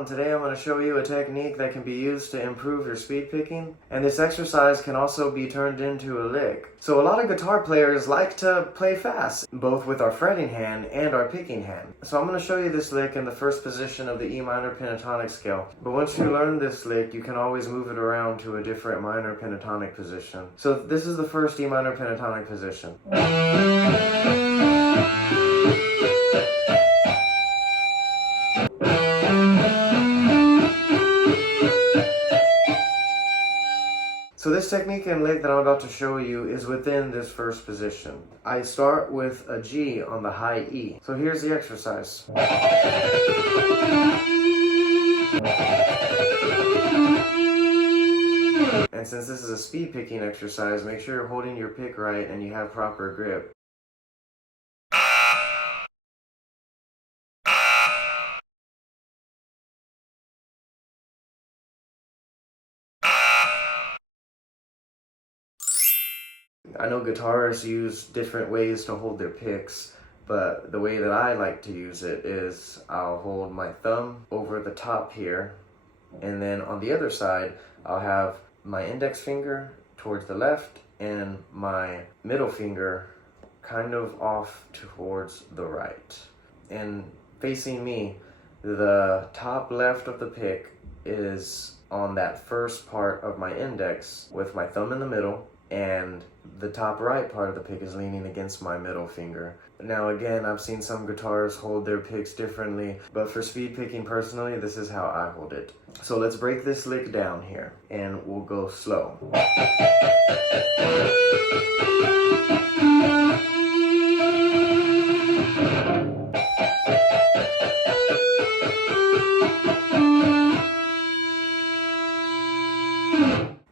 everyone, today I'm going to show you a technique that can be used to improve your speed picking, and this exercise can also be turned into a lick. So a lot of guitar players like to play fast, both with our fretting hand and our picking hand. So I'm going to show you this lick in the first position of the E minor pentatonic scale, but once you learn this lick you can always move it around to a different minor pentatonic position. So this is the first E minor pentatonic position. So this technique and lick that I'm about to show you is within this first position. I start with a G on the high E. So here's the exercise. And since this is a speed picking exercise, make sure you're holding your pick right and you have proper grip. I know guitarists use different ways to hold their picks, but the way that I like to use it is I'll hold my thumb over the top here, and then on the other side I'll have my index finger towards the left and my middle finger kind of off towards the right. And facing me, the top left of the pick is on that first part of my index with my thumb in the middle, and the top right part of the pick is leaning against my middle finger. Now again, I've seen some guitarists hold their picks differently, but for speed picking personally, this is how I hold it. So let's break this lick down here, and we'll go slow.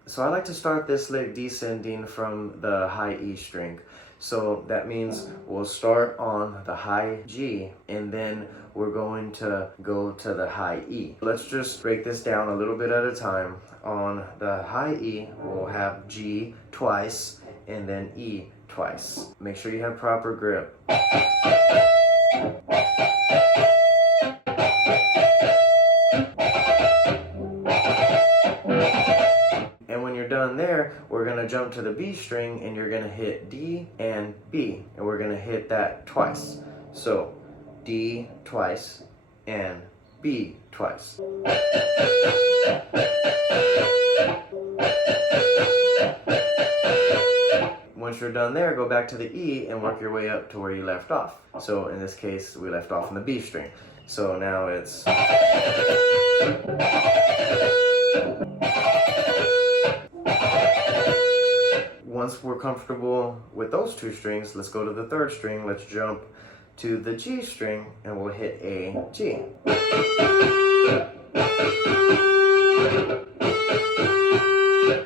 So I like to start this lick descending from the high E string. So that means we'll start on the high G and then we're going to go to the high E. Let's just break this down a little bit at a time. On the high E, we'll have G twice and then E twice. Make sure you have proper grip. Done there, we're going to jump to the B string and you're going to hit D and B, and we're going to hit that twice. So D twice and B twice. Once you're done there, go back to the E and work your way up to where you left off. So in this case, we left off on the B string. So now it's once we're comfortable with those two strings, let's go to the third string. Let's jump to the G string and we'll hit A, G.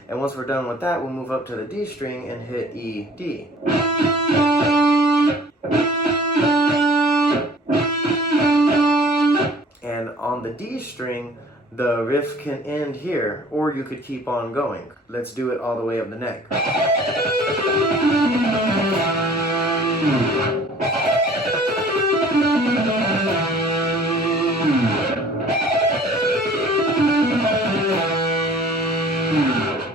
And once we're done with that, we'll move up to the D string and hit E, D. And on the D string, the riff can end here, or you could keep on going. Let's do it all the way up the neck.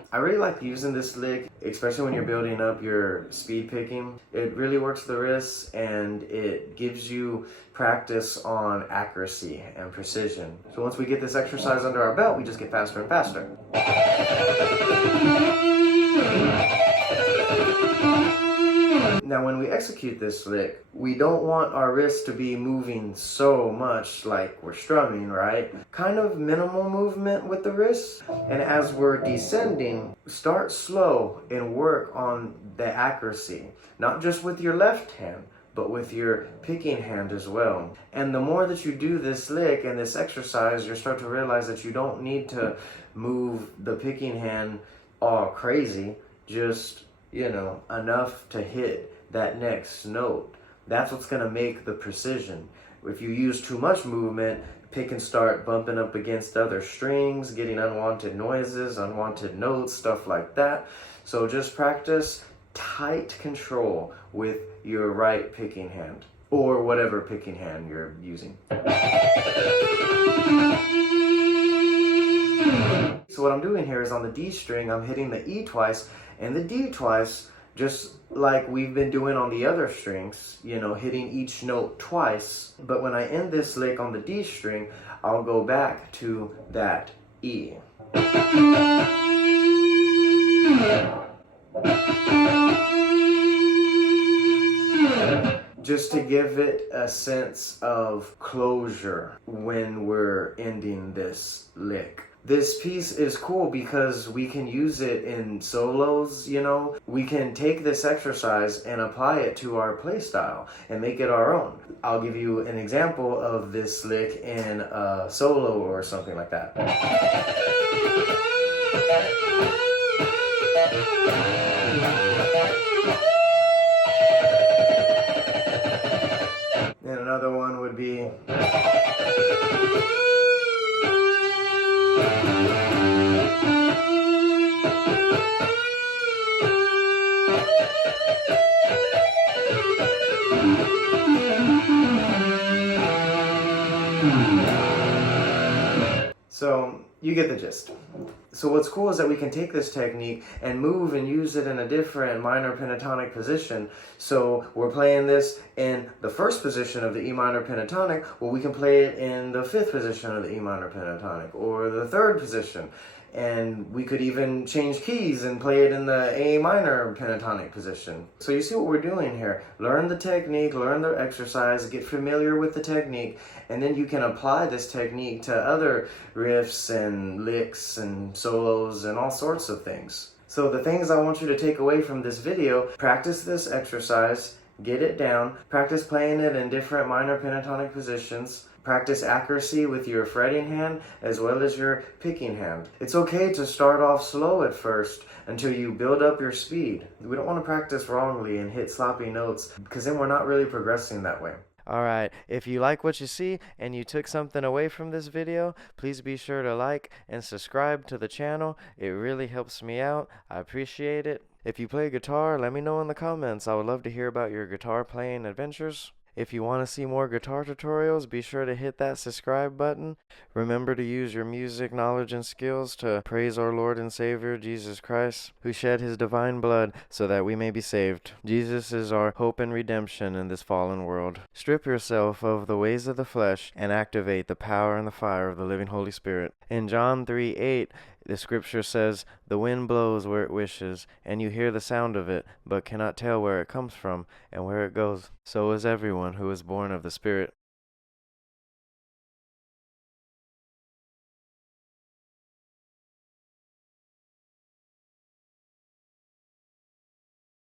I really like using this lick, especially when you're building up your speed picking. It really works the wrists and it gives you practice on accuracy and precision. So once we get this exercise under our belt, we just get faster and faster. Now when we execute this lick, we don't want our wrists to be moving so much like we're strumming, right? Kind of minimal movement with the wrists. And as we're descending, start slow and work on the accuracy. Not just with your left hand, but with your picking hand as well. And the more that you do this lick and this exercise, you'll start to realize that you don't need to move the picking hand all crazy. Just, enough to hit that next note. That's what's going to make the precision. If you use too much movement, pick and start bumping up against other strings, getting unwanted noises, unwanted notes, stuff like that. So just practice tight control with your right picking hand, or whatever picking hand you're using. So what I'm doing here is on the D string, I'm hitting the E twice and the D twice, just like we've been doing on the other strings, you know, hitting each note twice. But when I end this lick on the D string, I'll go back to that E. Just to give it a sense of closure when we're ending this lick. This piece is cool because we can use it in solos, you know. We can take this exercise and apply it to our play style and make it our own. I'll give you an example of this lick in a solo or something like that. And another one would be... So you get the gist. So what's cool is that we can take this technique and move and use it in a different minor pentatonic position. So we're playing this in the first position of the E minor pentatonic, well, we can play it in the fifth position of the E minor pentatonic, or the third position. And we could even change keys and play it in the A minor pentatonic position. So you see what we're doing here. Learn the technique, learn the exercise, get familiar with the technique, and then you can apply this technique to other riffs and licks and solos and all sorts of things. So the things I want you to take away from this video: practice this exercise, get it down, practice playing it in different minor pentatonic positions, practice accuracy with your fretting hand as well as your picking hand. It's okay to start off slow at first until you build up your speed. We don't want to practice wrongly and hit sloppy notes, because then we're not really progressing that way. Alright, if you like what you see and you took something away from this video, please be sure to like and subscribe to the channel. It really helps me out. I appreciate it. If you play guitar, let me know in the comments. I would love to hear about your guitar playing adventures. If you want to see more guitar tutorials, be sure to hit that subscribe button. Remember to use your music knowledge and skills to praise our Lord and Savior, Jesus Christ, who shed his divine blood so that we may be saved. Jesus is our hope and redemption in this fallen world. Strip yourself of the ways of the flesh and activate the power and the fire of the living Holy Spirit. In John 3:8, the scripture says, "The wind blows where it wishes, and you hear the sound of it, but cannot tell where it comes from and where it goes. So is everyone who is born of the Spirit."